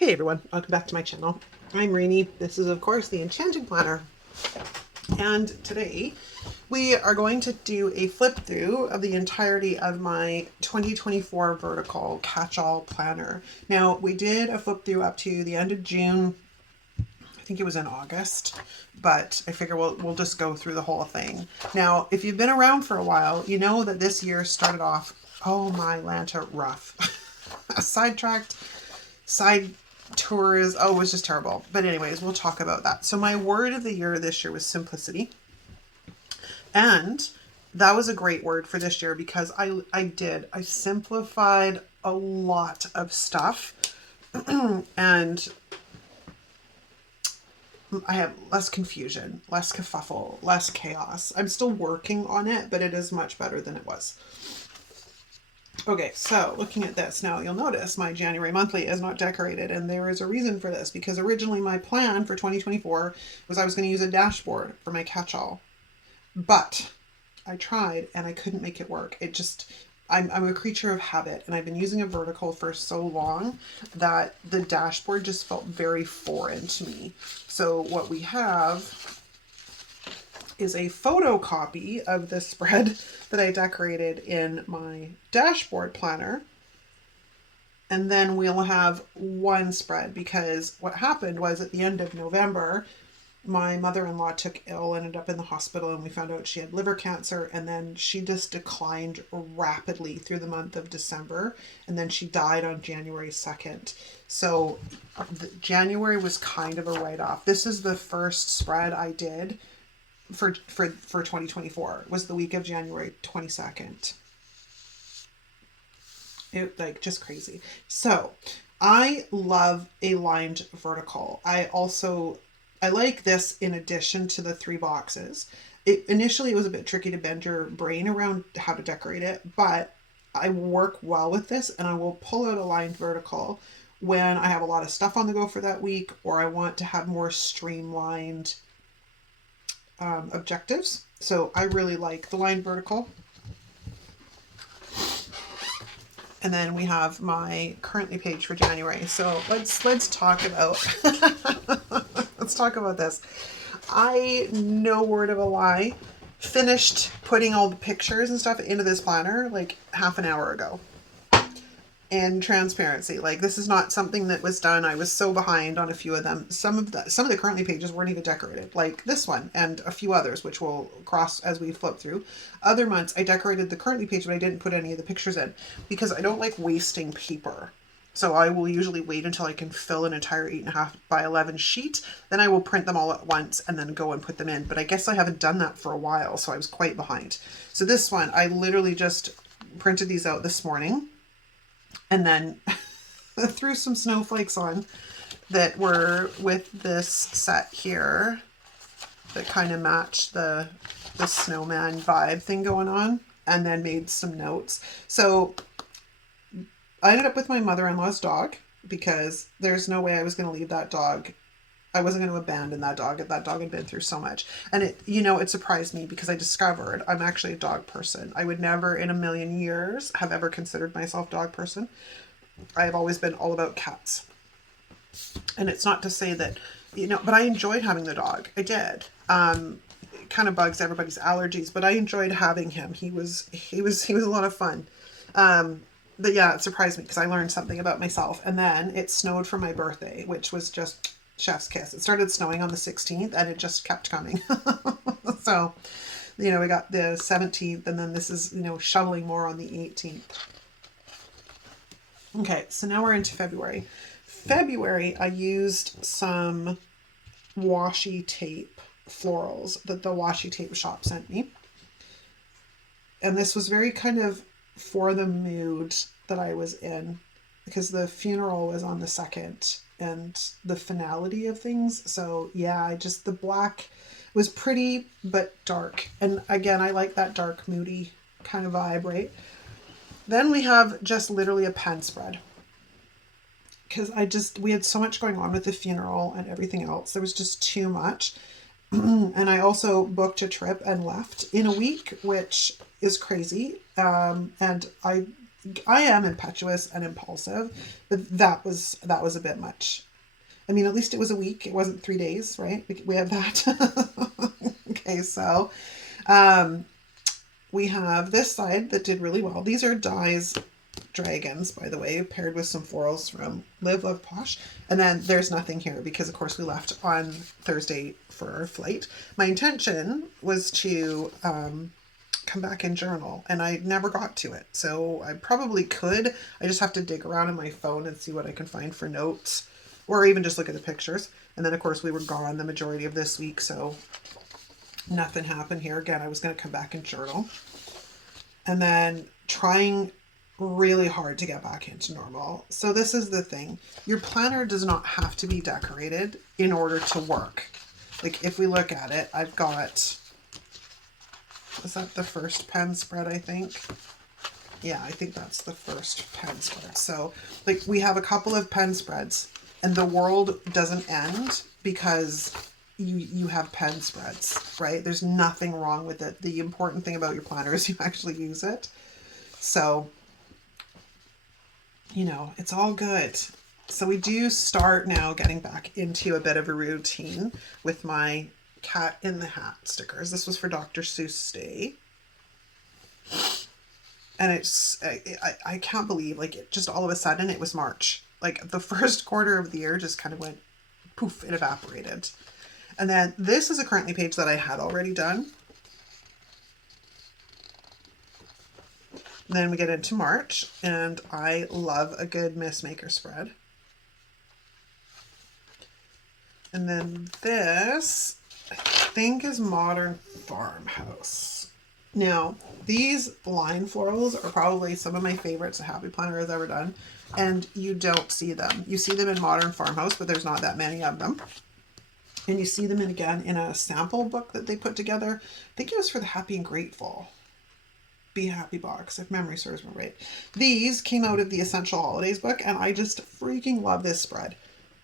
Hey everyone, welcome back to my channel. I'm Rainy. This is of course the Enchanted Planner. And today we are going to do a flip through of the entirety of my 2024 vertical catch-all planner. Now we did a flip through up to the end of June. I think it was in August, but I figure we'll just go through the whole thing. Now, if you've been around for a while, you know that this year started off, oh my Lanta, rough. Sidetracked, side tours, oh, it was just terrible. But anyways, we'll talk about that. So my word of the year this year was simplicity. And that was a great word for this year because I simplified a lot of stuff and I have less confusion, less kerfuffle, less chaos. I'm still working on it, but it is much better than it was. Okay, so looking at this now, you'll notice my January monthly is not decorated, and there is a reason for this because originally my plan for 2024 was I was going to use a dashboard for my catch-all, but I tried and I couldn't make it work. It just, I'm a creature of habit, and I've been using a vertical for so long that the dashboard just felt very foreign to me. So what we have is a photocopy of this spread that I decorated in my dashboard planner. And then we'll have one spread because what happened was at the end of November, my mother-in-law took ill, ended up in the hospital, and we found out she had liver cancer, and then she just declined rapidly through the month of December, and then she died on January 2nd. So January was kind of a write-off. This is the first spread I did for 2024. Was the week of January 22nd. It, like, just crazy. So I love a lined vertical. I like this in addition to the 3 boxes. Initially it was a bit tricky to bend your brain around how to decorate it, but I work well with this, and I will pull out a lined vertical when I have a lot of stuff on the go for that week, or I want to have more streamlined objectives. So I really like the lined vertical. And then we have my currently page for January. So let's talk about let's talk about this. I, no word of a lie, finished putting all the pictures and stuff into this planner like half an hour ago. And transparency, like, this is not something that was done. I was so behind on a few of them. Some of the currently pages weren't even decorated, like this one and a few others, which we'll cross as we flip through. Other months I decorated the currently page, but I didn't put any of the pictures in because I don't like wasting paper. So I will usually wait until I can fill an entire 8.5 by 11 sheet. Then I will print them all at once and then go and put them in. But I guess I haven't done that for a while, so I was quite behind. So this one, I literally just printed these out this morning and then threw some snowflakes on that were with this set here that kind of matched the snowman vibe thing going on, and then made some notes. So I ended up with my mother-in-law's dog because there's no way I was going to leave that dog. I wasn't going to abandon that dog. That dog had been through so much. And it surprised me because I discovered I'm actually a dog person. I would never in a million years have ever considered myself a dog person. I've always been all about cats. And it's not to say that, but I enjoyed having the dog. I did. It kind of bugs everybody's allergies, but I enjoyed having him. He was a lot of fun. But yeah, it surprised me because I learned something about myself. And then it snowed for my birthday, which was just chef's kiss. It started snowing on the 16th and it just kept coming. So, we got the 17th, and then this is, shoveling more on the 18th. Okay, so now we're into February. February, I used some washi tape florals that the Washi Tape shop sent me. And this was very kind of for the mood that I was in because the funeral was on the 2nd and the finality of things. So yeah, the black was pretty but dark. And again, I like that dark, moody kind of vibe, right? Then we have just literally a pen spread because we had so much going on with the funeral and everything else. There was just too much. And I also booked a trip and left in a week, which is crazy. And I I am impetuous and impulsive, but that was a bit much. I mean, at least it was a week. It wasn't 3 days, right? We have that. Okay, so we have this side that did really well. These are Dye's dragons, by the way, paired with some florals from Live, Love, Posh. And then there's nothing here because, of course, we left on Thursday for our flight. My intention was to come back and journal, and I never got to it. So I probably could. I just have to dig around in my phone and see what I can find for notes, or even just look at the pictures. And then, of course, we were gone the majority of this week, so nothing happened here. Again, I was going to come back and journal. And then trying really hard to get back into normal. So this is the thing. Your planner does not have to be decorated in order to work. Like if we look at it, I've got, is that the first pen spread, I think? Yeah, I think that's the first pen spread. So like we have a couple of pen spreads and the world doesn't end because you have pen spreads, right? There's nothing wrong with it. The important thing about your planner is you actually use it. So, you know, it's all good. So we do start now getting back into a bit of a routine with my Cat in the Hat stickers. This was for Dr. Seuss Day. And it's, I can't believe, like, it just all of a sudden it was March. Like the first quarter of the year just kind of went poof, it evaporated. And then this is a currently page that I had already done. And then we get into March, and I love a good Missmaker spread. And then this, I think, is Modern Farmhouse. Now, these line florals are probably some of my favorites a Happy Planner has ever done, and you don't see them. You see them in Modern Farmhouse, but there's not that many of them. And you see them again in a sample book that they put together. I think it was for the Happy and Grateful Be Happy box, if memory serves me right. These came out of the Essential Holidays book, and I just freaking love this spread.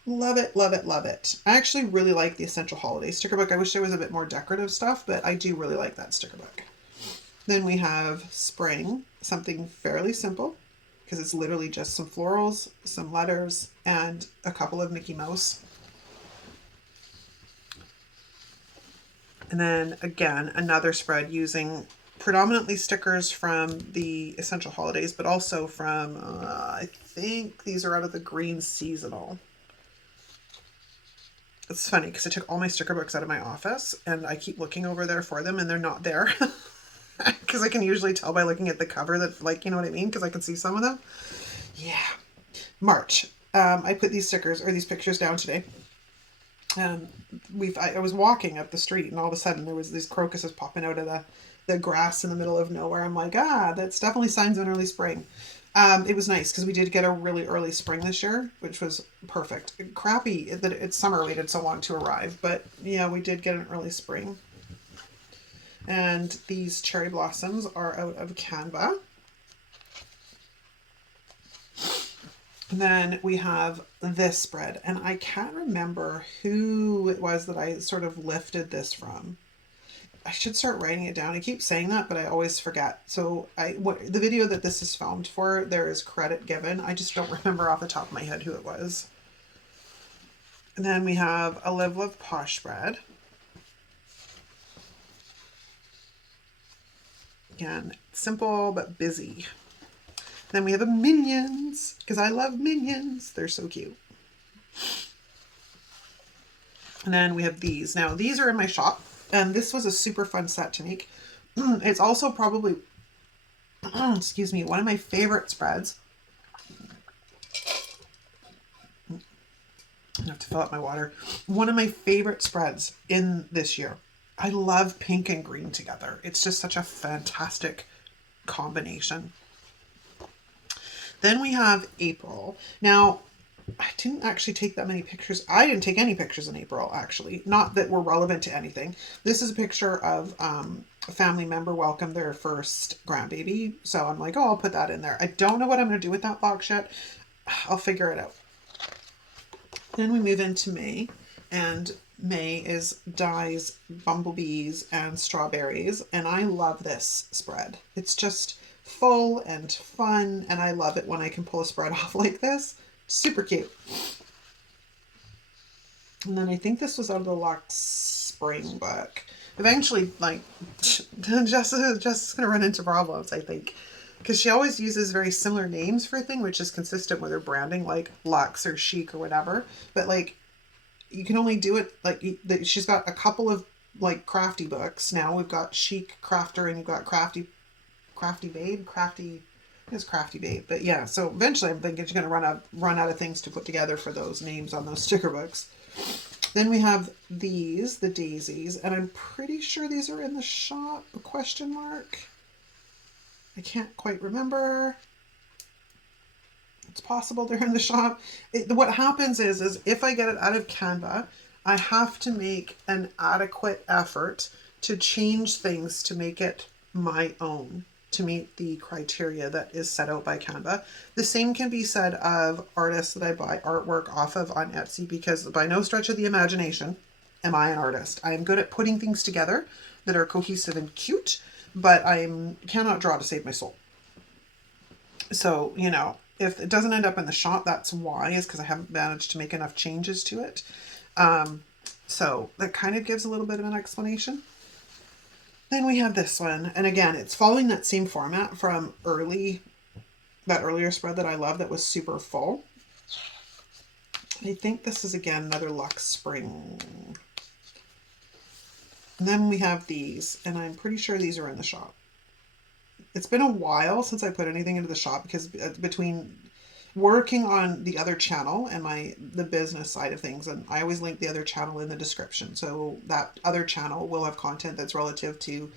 Love it, love it, love it. I actually really like the Essential Holidays sticker book. I wish there was a bit more decorative stuff, but I do really like that sticker book. Then we have Spring, something fairly simple, because it's literally just some florals, some letters, and a couple of Mickey Mouse. And then again, another spread using predominantly stickers from the Essential Holidays, but also from, I think these are out of the Green Seasonal. It's funny because I took all my sticker books out of my office and I keep looking over there for them and they're not there. Because I can usually tell by looking at the cover that, like, you know what I mean? Because I can see some of them. Yeah. March. I put these stickers or these pictures down today. I was walking up the street and all of a sudden there was these crocuses popping out of the grass in the middle of nowhere. I'm like, that's definitely signs of an early spring. It was nice because we did get a really early spring this year, which was perfect. Crappy that it's summer waited so long to arrive, but yeah, we did get an early spring. And these cherry blossoms are out of Canva. And then we have this spread, and I can't remember who it was that I sort of lifted this from. I should start writing it down. I keep saying that, but I always forget. So the video that this is filmed for, there is credit given. I just don't remember off the top of my head who it was. And then we have a Live, Love, Posh spread. Again, simple but busy. Then we have a Minions, because I love Minions. They're so cute. And then we have these. Now, these are in my shop, and this was a super fun set to make. It's also probably, excuse me, one of my favorite spreads. I have to fill up my water. One of my favorite spreads in this year. I love pink and green together. It's just such a fantastic combination. Then we have April. Now, I didn't actually take that many pictures. I didn't take any pictures in April, actually. Not that were relevant to anything. This is a picture of a family member welcomed their first grandbaby. So I'm like, I'll put that in there. I don't know what I'm going to do with that box yet. I'll figure it out. Then we move into May. And May is Dye's Bumblebees and Strawberries. And I love this spread. It's just full and fun, and I love it when I can pull a spread off like this. Super cute. And then I think this was out of the Luxe Spring book. Eventually, like, Jess is going to run into problems, I think. Because she always uses very similar names for a thing, which is consistent with her branding, like Luxe or Chic or whatever. But, like, you can only do it, like, she's got a couple of, like, crafty books. Now we've got Chic Crafter and you've got Crafty Babe. It's Crafty Babe. But yeah, so eventually I'm thinking she's going to run out of things to put together for those names on those sticker books. Then we have these, the daisies, and I'm pretty sure these are in the shop, question mark. I can't quite remember. It's possible they're in the shop. What happens is if I get it out of Canva, I have to make an adequate effort to change things to make it my own, to meet the criteria that is set out by Canva. The same can be said of artists that I buy artwork off of on Etsy, because by no stretch of the imagination am I an artist. I am good at putting things together that are cohesive and cute, but I cannot draw to save my soul. So, you know, if it doesn't end up in the shop, that's why, is because I haven't managed to make enough changes to it. So that kind of gives a little bit of an explanation. Then we have this one, and again, it's following that same format from that earlier spread that I love that was super full. I think this is, again, another Luxe Spring. And then we have these, and I'm pretty sure these are in the shop. It's been a while since I put anything into the shop, because between working on the other channel and the business side of things, and I always link the other channel in the description, so that other channel will have content that's relative to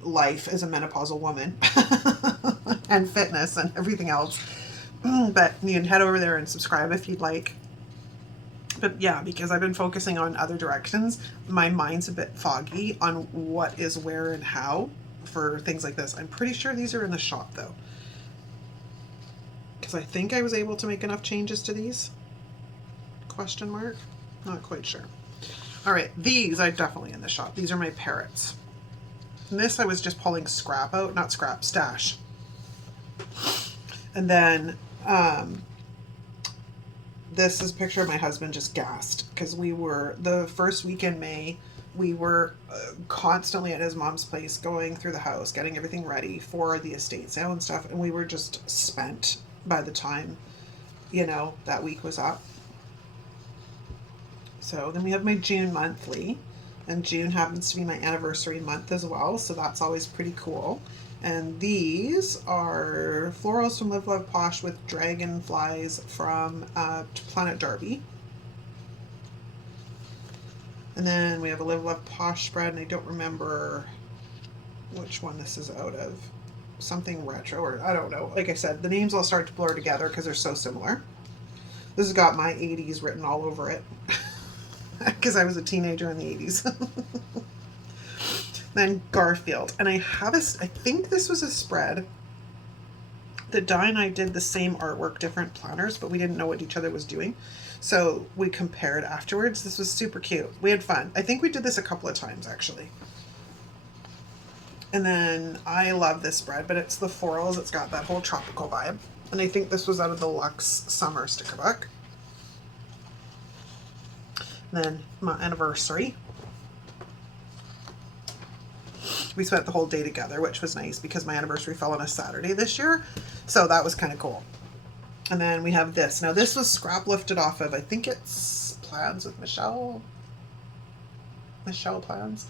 life as a menopausal woman and fitness and everything else. But you can head over there and subscribe if you'd like. But yeah, because I've been focusing on other directions, my mind's a bit foggy on what is where and how for things like this. I'm pretty sure these are in the shop though, because I think I was able to make enough changes to these. Question mark? Not quite sure. All right, these are definitely in the shop. These are my parrots. And this I was just pulling scrap out, not scrap, stash. And then this is a picture of my husband just gassed, because we were, the first week in May, we were constantly at his mom's place, going through the house, getting everything ready for the estate sale and stuff. And we were just spent by the time, you know, that week was up. So then we have my June monthly, and June happens to be my anniversary month as well, so that's always pretty cool. And these are florals from Live Love Posh with dragonflies from Planet Darby. And then we have a Live Love Posh spread, and I don't remember which one this is out of. Something retro, or I don't know. Like I said, the names all start to blur together because they're so similar. This has got my 80s written all over it, because I was a teenager in the 80s. Then Garfield, and I think this was a spread that Di and I did the same artwork, different planners, but we didn't know what each other was doing, so we compared afterwards. This was super cute. We had fun. I think we did this a couple of times actually. And then I love this spread, but it's the florals. It's got that whole tropical vibe, and I think this was out of the Luxe Summer sticker book. And then my anniversary. We spent the whole day together, which was nice because my anniversary fell on a Saturday this year. So that was kind of cool. And then we have this. Now this was scrap lifted off of, I think it's Plans with Michelle. Michelle Plans.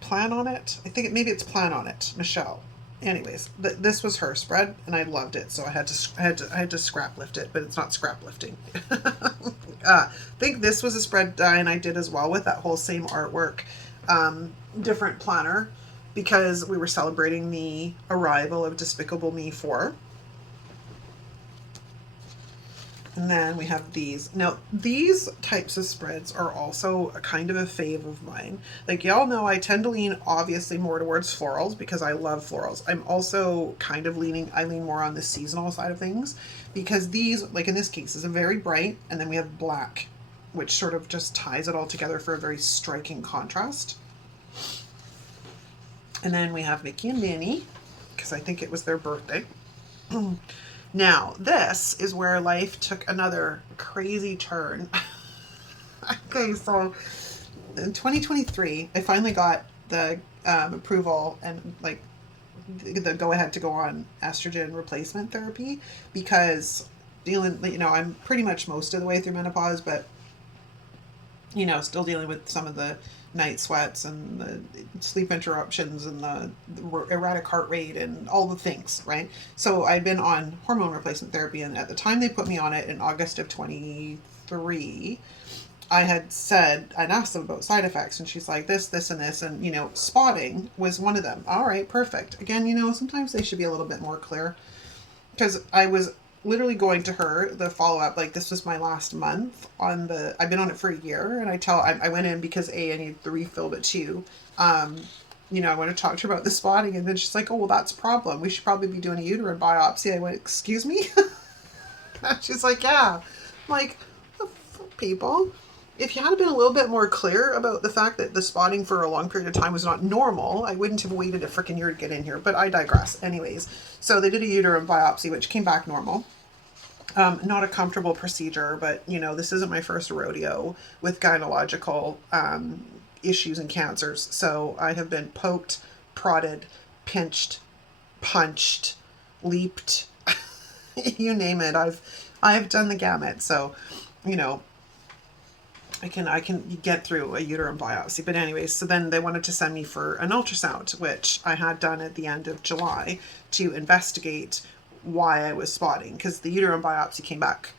Plan on it. I think maybe it's Plan on it. Michelle. Anyways, this was her spread, and I loved it, so I had to scrap lift it, but it's not scrap lifting. I think this was a spread Di and I did as well with that whole same artwork. Different planner, because we were celebrating the arrival of Despicable Me 4. And then we have these. Now, these types of spreads are also a kind of a fave of mine. Like, y'all know I tend to lean obviously more towards florals because I love florals. I'm also kind of lean more on the seasonal side of things, because these, like in this case, is a very bright, and then we have black, which sort of just ties it all together for a very striking contrast. And then we have Mickey and Minnie. because I think it was their birthday. Now, this is where life took another crazy turn. Okay, so in 2023, I finally got the approval and like the go ahead to go on estrogen replacement therapy because dealing, I'm pretty much most of the way through menopause, but still dealing with some of the night sweats and the sleep interruptions and the erratic heart rate and all the things, right? So I'd been on hormone replacement therapy, and at the time they put me on it in August of 23, I'd asked them about side effects, and she's like, this, and this, and, spotting was one of them. All right, perfect. Again, sometimes they should be a little bit more clear, because I was literally going to her, the follow-up, like, this was my last month I've been on it for a year, and I went in because I needed the refill, but two, I want to talk to her about the spotting, and then she's like, oh, well, that's a problem. We should probably be doing a uterine biopsy. I went, excuse me? She's like, yeah. I'm like, oh, people. If you had been a little bit more clear about the fact that the spotting for a long period of time was not normal, I wouldn't have waited a freaking year to get in here, but I digress. Anyways, so they did a uterine biopsy, which came back normal. Not a comfortable procedure, but, this isn't my first rodeo with gynecological issues and cancers. So I have been poked, prodded, pinched, punched, leaped, you name it. I've done the gamut. So, I can get through a uterine biopsy. But anyways, so then they wanted to send me for an ultrasound, which I had done at the end of July to investigate why I was spotting, because the uterine biopsy came back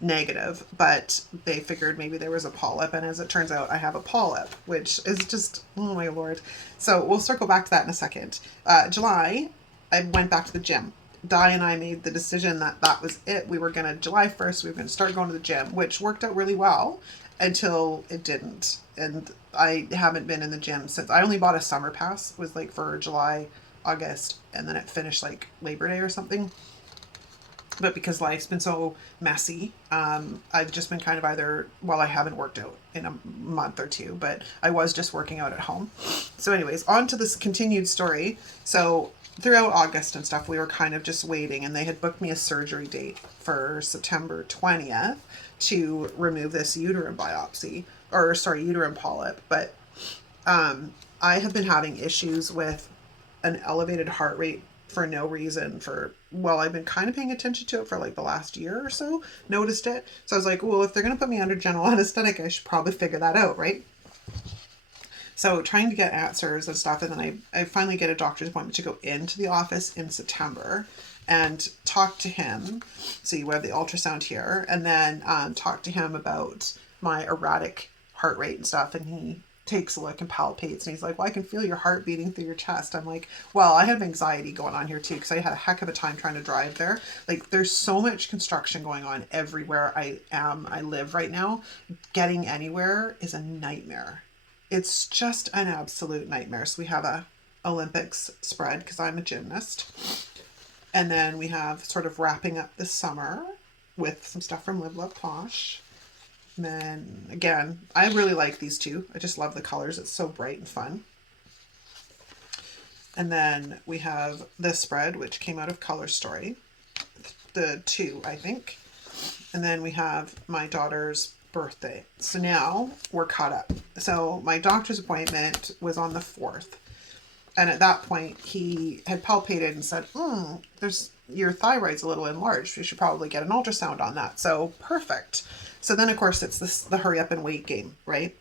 negative, but they figured maybe there was a polyp, and as it turns out, I have a polyp, which is just, oh my lord. So we'll circle back to that in a second. July, I went back to the gym. Di and I made the decision that was it. We were July 1st, we were going to start going to the gym, which worked out really well until it didn't. And I haven't been in the gym since. I only bought a summer pass, it was like for July, August, and then it finished like Labor Day or something. But because life's been so messy, I've just been kind of I haven't worked out in a month or two, but I was just working out at home. So anyways, on to this continued story. So throughout August and stuff, we were kind of just waiting, and they had booked me a surgery date for September 20th to remove this uterine polyp. But I have been having issues with an elevated heart rate for no reason I've been kind of paying attention to it for like the last year or so, noticed it. So I was like, well, if they're going to put me under general anesthetic, I should probably figure that out, right? So trying to get answers and stuff, and then I finally get a doctor's appointment to go into the office in September and talk to him. So you have the ultrasound here, and then talk to him about my erratic heart rate and stuff, and he takes a look and palpates, and he's like, well, I can feel your heart beating through your chest. I'm like, well, I have anxiety going on here too, because I had a heck of a time trying to drive there. Like, there's so much construction going on everywhere I live right now. Getting anywhere is a nightmare. It's just an absolute nightmare. So we have a Olympics spread because I'm a gymnast. And then we have sort of wrapping up the summer with some stuff from Live Love Posh. And then again, I really like these two. I just love the colors. It's so bright and fun. And then we have this spread, which came out of Color Story. The two, I think. And then we have my daughter's birthday. So now we're caught up. So my doctor's appointment was on the 4th. And at that point, he had palpated and said, your thyroid's a little enlarged. We should probably get an ultrasound on that. So perfect. So then, of course, it's the hurry up and wait game, right?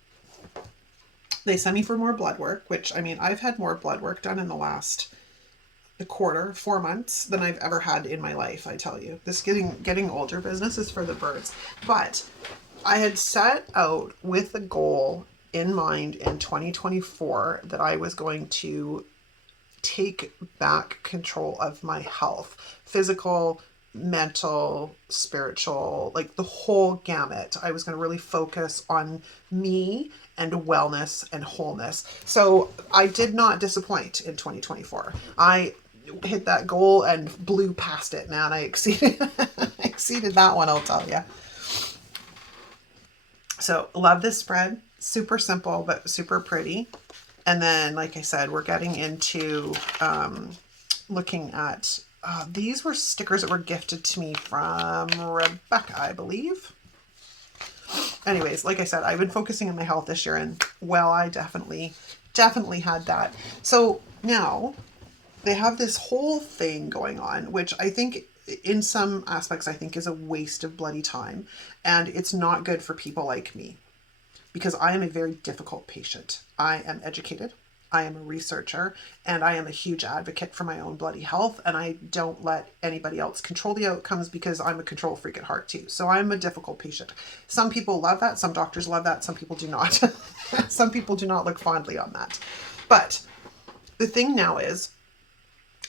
They sent me for more blood work, which, I mean, I've had more blood work done in the 4 months than I've ever had in my life, I tell you. This getting older business is for the birds. But I had set out with a goal in mind in 2024 that I was going to take back control of my health, physical, mental, spiritual, like the whole gamut. I was going to really focus on me and wellness and wholeness. So I did not disappoint in 2024. I hit that goal and blew past it, man. I exceeded that one, I'll tell you. So love this spread. Super simple, but super pretty. And then, like I said, we're getting into looking at, these were stickers that were gifted to me from Rebecca, I believe. Anyways, like I said, I've been focusing on my health this year, and well, I definitely had that. So now they have this whole thing going on, which I think in some aspects I think is a waste of bloody time, and it's not good for people like me because I am a very difficult patient. I am educated, I am a researcher, and I am a huge advocate for my own bloody health, and I don't let anybody else control the outcomes because I'm a control freak at heart too. So I'm a difficult patient. Some people love that, some doctors love that, some people do not. Some people do not look fondly on that. But the thing now is,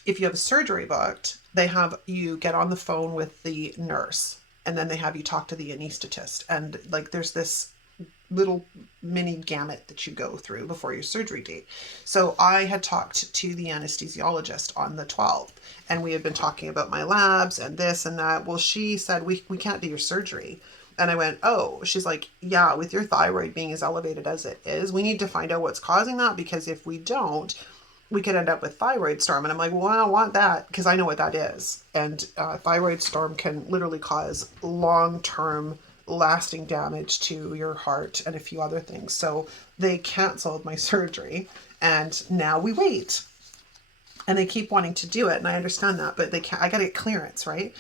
if you have a surgery booked, they have you get on the phone with the nurse, and then they have you talk to the anesthetist. And like there's this little mini gamut that you go through before your surgery date. So I had talked to the anesthesiologist on the 12th, and we had been talking about my labs and this and that. Well, she said, we can't do your surgery. And I went, oh, she's like, yeah, with your thyroid being as elevated as it is, we need to find out what's causing that, because if we don't, we could end up with thyroid storm. And I'm like, well, I don't want that, because I know what that is. And thyroid storm can literally cause long-term lasting damage to your heart and a few other things. So they canceled my surgery, and now we wait. And they keep wanting to do it, and I understand that, but they can't. I got to get clearance, right?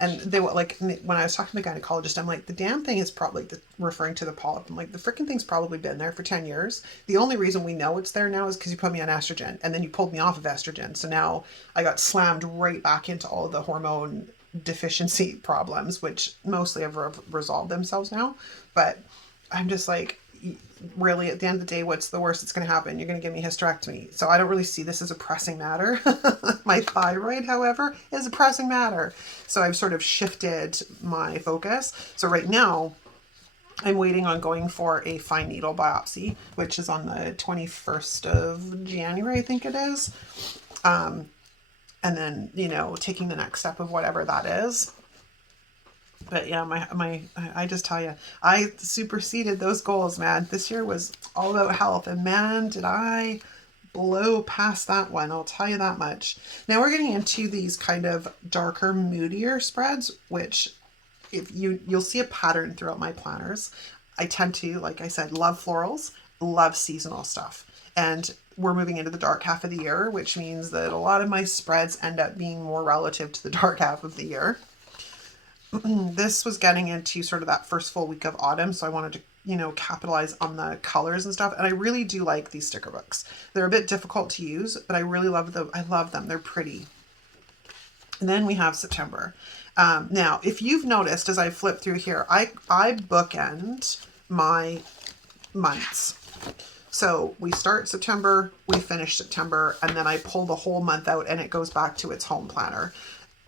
And they were like, when I was talking to the gynecologist, I'm like, the damn thing is probably referring to the polyp. I'm like, the freaking thing's probably been there for 10 years. The only reason we know it's there now is because you put me on estrogen, and then you pulled me off of estrogen. So now I got slammed right back into all the hormone deficiency problems, which mostly have resolved themselves now. But I'm just like, really, at the end of the day, what's the worst that's going to happen? You're going to give me hysterectomy. So I don't really see this as a pressing matter. My thyroid, however, is a pressing matter. So I've sort of shifted my focus. So right now, I'm waiting on going for a fine needle biopsy, which is on the 21st of January, I think it is. And then, you know, taking the next step of whatever that is. But yeah, I just tell you, I superseded those goals, man. This year was all about health, and man, did I blow past that one. I'll tell you that much. Now we're getting into these kind of darker, moodier spreads, which if you'll see a pattern throughout my planners. I tend to, like I said, love florals, love seasonal stuff. And we're moving into the dark half of the year, which means that a lot of my spreads end up being more relative to the dark half of the year. This was getting into sort of that first full week of autumn, so I wanted to, you know, capitalize on the colors and stuff. And I really do like these sticker books. They're a bit difficult to use, but I really love them. I love them. They're pretty. And then we have September. Now, if you've noticed, as I flip through here, I bookend my months. So we start September, we finish September, and then I pull the whole month out and it goes back to its home planner.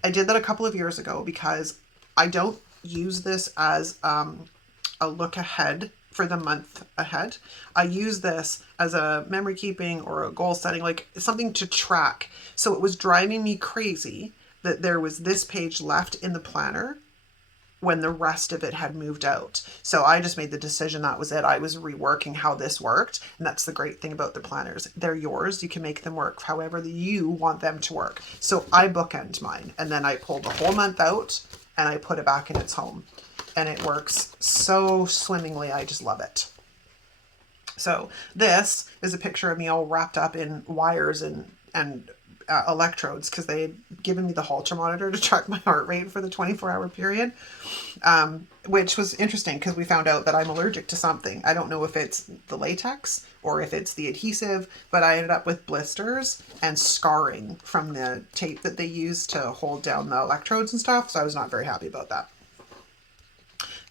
I did that a couple of years ago because I don't use this as a look ahead for the month ahead. I use this as a memory keeping or a goal setting, like something to track. So it was driving me crazy that there was this page left in the planner when the rest of it had moved out. So I just made the decision that was it. I was reworking how this worked. And that's the great thing about the planners. They're yours. You can make them work however you want them to work. So I bookend mine, and then I pull the whole month out and I put it back in its home. And it works so swimmingly. I just love it. So this is a picture of me all wrapped up in wires and electrodes, because they had given me the Holter monitor to track my heart rate for the 24-hour period, which was interesting because we found out that I'm allergic to something. I don't know if it's the latex or if it's the adhesive, but I ended up with blisters and scarring from the tape that they use to hold down the electrodes and stuff, so I was not very happy about that.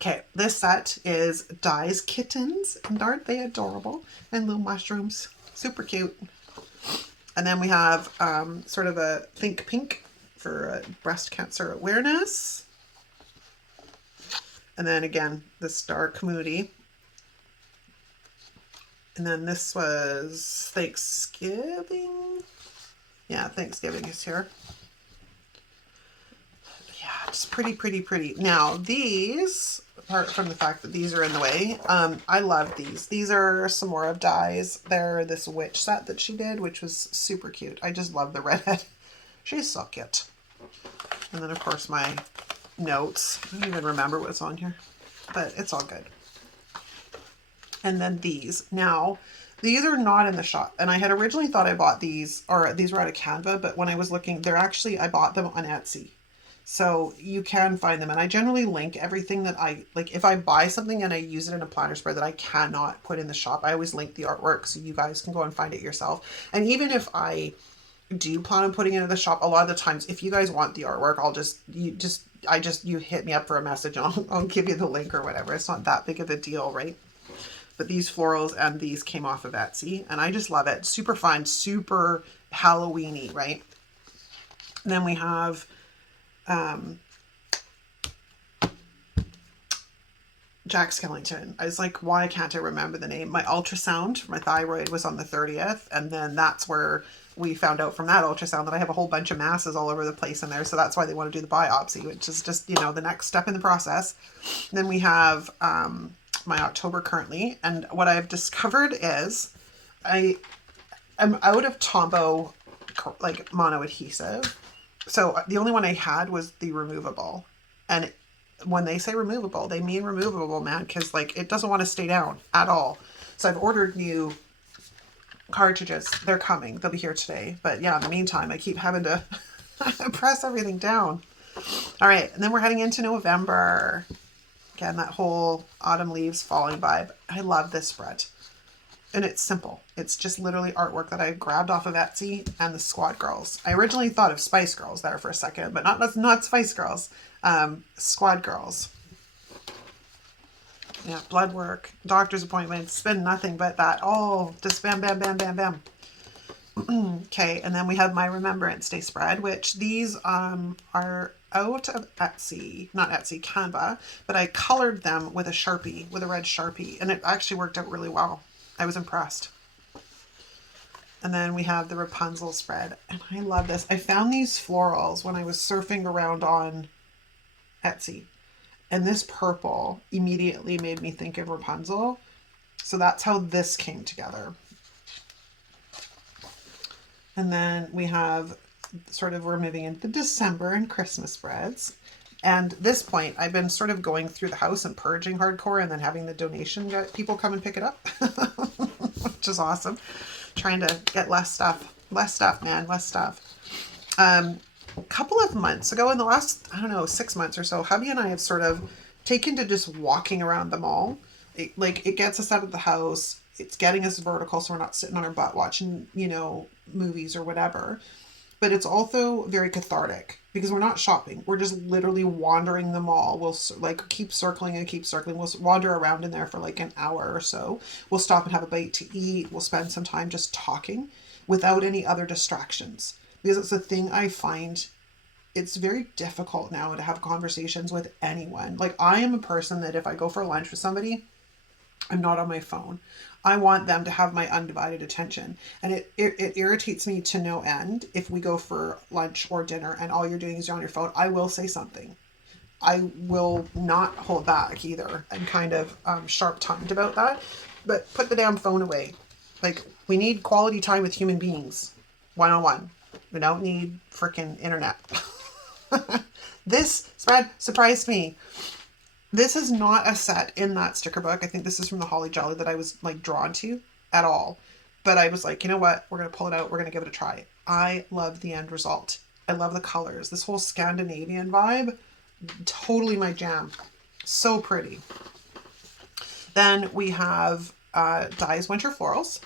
Okay, this set is Di's Kittens, and aren't they adorable? And little mushrooms, super cute. And then we have sort of a Think Pink for breast cancer awareness. And then again, this dark moody. And then this was Thanksgiving. Yeah, Thanksgiving is here. Yeah, it's pretty, pretty, pretty. Now these, apart from the fact that these are in the way, I love these. These are some more of Di's. They're this witch set that she did, which was super cute. I just love the redhead. She's so cute. And then of course my notes. I don't even remember what's on here, but it's all good. And then these. Now, these are not in the shop. And I had originally thought I bought these, or these were out of Canva, but when I was looking, they're actually, I bought them on Etsy. So you can find them. And I generally link everything that I, like if I buy something and I use it in a planner spread that I cannot put in the shop, I always link the artwork so you guys can go and find it yourself. And even if I do plan on putting it in the shop, a lot of the times, if you guys want the artwork, you hit me up for a message and I'll give you the link or whatever. It's not that big of a deal, right? But these florals and these came off of Etsy and I just love it. Super fun, super Halloween-y, right? And then we have Jack Skellington. I was like, why can't I remember the name? My ultrasound for my thyroid was on the 30th. And then that's where we found out from that ultrasound that I have a whole bunch of masses all over the place in there. So that's why they want to do the biopsy, which is just, you know, the next step in the process. And then we have my October currently. And what I've discovered is I'm out of Tombow like mono adhesive. So the only one I had was the removable. And when they say removable, they mean removable, man, because like it doesn't want to stay down at all. So I've ordered new cartridges. They're coming. They'll be here today. But yeah, in the meantime, I keep having to press everything down. All right. And then we're heading into November. Again, that whole autumn leaves falling vibe. I love this spread. And it's simple. It's just literally artwork that I grabbed off of Etsy and the Squad Girls. I originally thought of Spice Girls there for a second, but not Spice Girls. Squad Girls. Yeah, blood work, doctor's appointments, it's been nothing but that. Oh, just bam, bam, bam, bam, bam. Okay, and then we have my Remembrance Day spread, which these are out of Etsy, not Etsy, Canva, but I colored them with a Sharpie, with a red Sharpie, and it actually worked out really well. I was impressed. And then we have the Rapunzel spread, and I love this. I found these florals when I was surfing around on Etsy, and this purple immediately made me think of Rapunzel. So that's how this came together. And then we have sort of, we're moving into December and Christmas spreads. And at this point, I've been sort of going through the house and purging hardcore and then having the donation people come and pick it up, which is awesome. Trying to get less stuff, man, less stuff. A couple of months ago, in the last, I don't know, 6 months or so, hubby and I have sort of taken to just walking around the mall. It gets us out of the house. It's getting us vertical so we're not sitting on our butt watching, you know, movies or whatever. But it's also very cathartic because we're not shopping. We're just literally wandering the mall. We'll like keep circling and keep circling. We'll wander around in there for like an hour or so. We'll stop and have a bite to eat. We'll spend some time just talking without any other distractions. Because it's a thing I find it's very difficult now to have conversations with anyone. Like I am a person that if I go for lunch with somebody, I'm not on my phone. I want them to have my undivided attention. And it irritates me to no end if we go for lunch or dinner and all you're doing is you're on your phone. I will say something. I will not hold back either. I'm kind of sharp-tongued about that. But put the damn phone away. Like, we need quality time with human beings. One-on-one. We don't need freaking internet. This spread surprised me. This is not a set in that sticker book. I think this is from the Holly Jolly that I was like drawn to at all. But I was like, you know what? We're going to pull it out. We're going to give it a try. I love the end result. I love the colors. This whole Scandinavian vibe, totally my jam. So pretty. Then we have Dye's Winter Florals.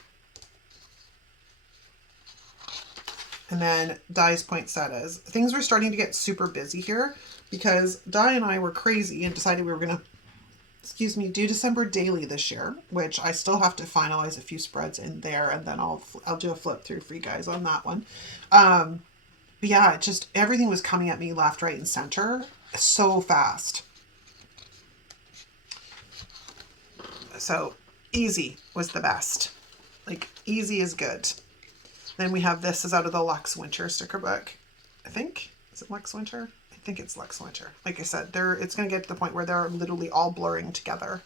And then Dye's Poinsettias. Things were starting to get super busy here because Dye and I were crazy and decided we were going to, do December daily this year, which I still have to finalize a few spreads in there, and then I'll do a flip through for you guys on that one. But yeah, just everything was coming at me left, right, and center so fast. So easy was the best. Like easy is good. Then we have this is out of the Lux Winter sticker book. I think. Is it Lux Winter? I think it's Lux Winter. Like I said, it's going to get to the point where they're literally all blurring together.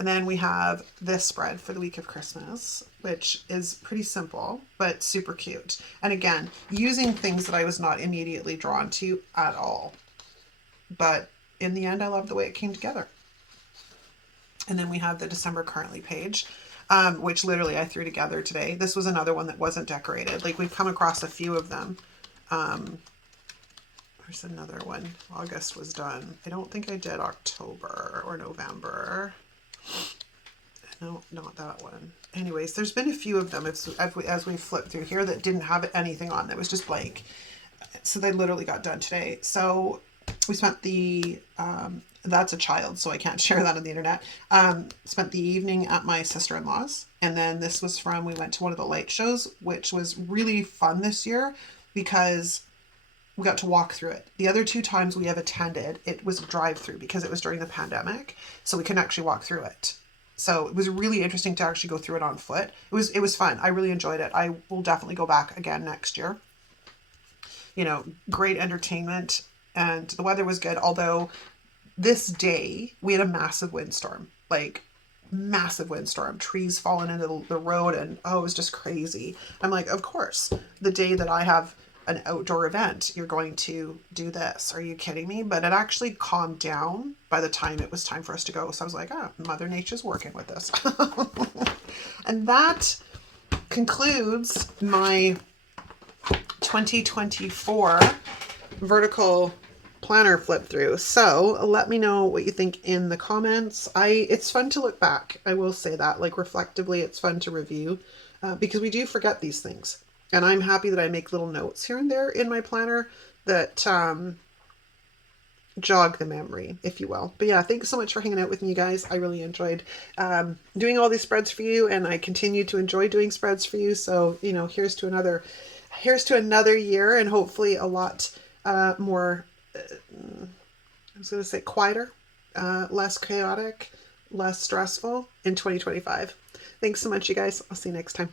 And then we have this spread for the week of Christmas, which is pretty simple, but super cute. And again, using things that I was not immediately drawn to at all. But in the end, I love the way it came together. And then we have the December currently page, which literally I threw together today. This was another one that wasn't decorated. Like, we've come across a few of them. There's another one. August was done. I don't think I did October or November. No, not that one. Anyways, there's been a few of them as we flipped through here that didn't have anything on. That was just blank. So they literally got done today. So we spent the, that's a child, so I can't share that on the internet. Spent the evening at my sister-in-law's. And then this was from, we went to one of the light shows, which was really fun this year because we got to walk through it. The other 2 times we have attended, it was a drive-through because it was during the pandemic. So we couldn't actually walk through it. So it was really interesting to actually go through it on foot. It was fun. I really enjoyed it. I will definitely go back again next year. You know, great entertainment, and the weather was good. Although this day we had a massive windstorm, like massive windstorm, trees falling into the road, and oh, it was just crazy. I'm like, of course, the day that I have an outdoor event, you're going to do this. Are you kidding me? But it actually calmed down by the time it was time for us to go. So I was like, oh, Mother Nature's working with this. And that concludes my 2024 vertical planner flip through. So let me know what you think in the comments. It's fun to look back. I will say that, like, reflectively, it's fun to review because we do forget these things. And I'm happy that I make little notes here and there in my planner that jog the memory, if you will. But yeah, thanks so much for hanging out with me, guys. I really enjoyed doing all these spreads for you, and I continue to enjoy doing spreads for you. So, you know, here's to another year, and hopefully a lot more, I was going to say quieter, less chaotic, less stressful in 2025. Thanks so much, you guys. I'll see you next time.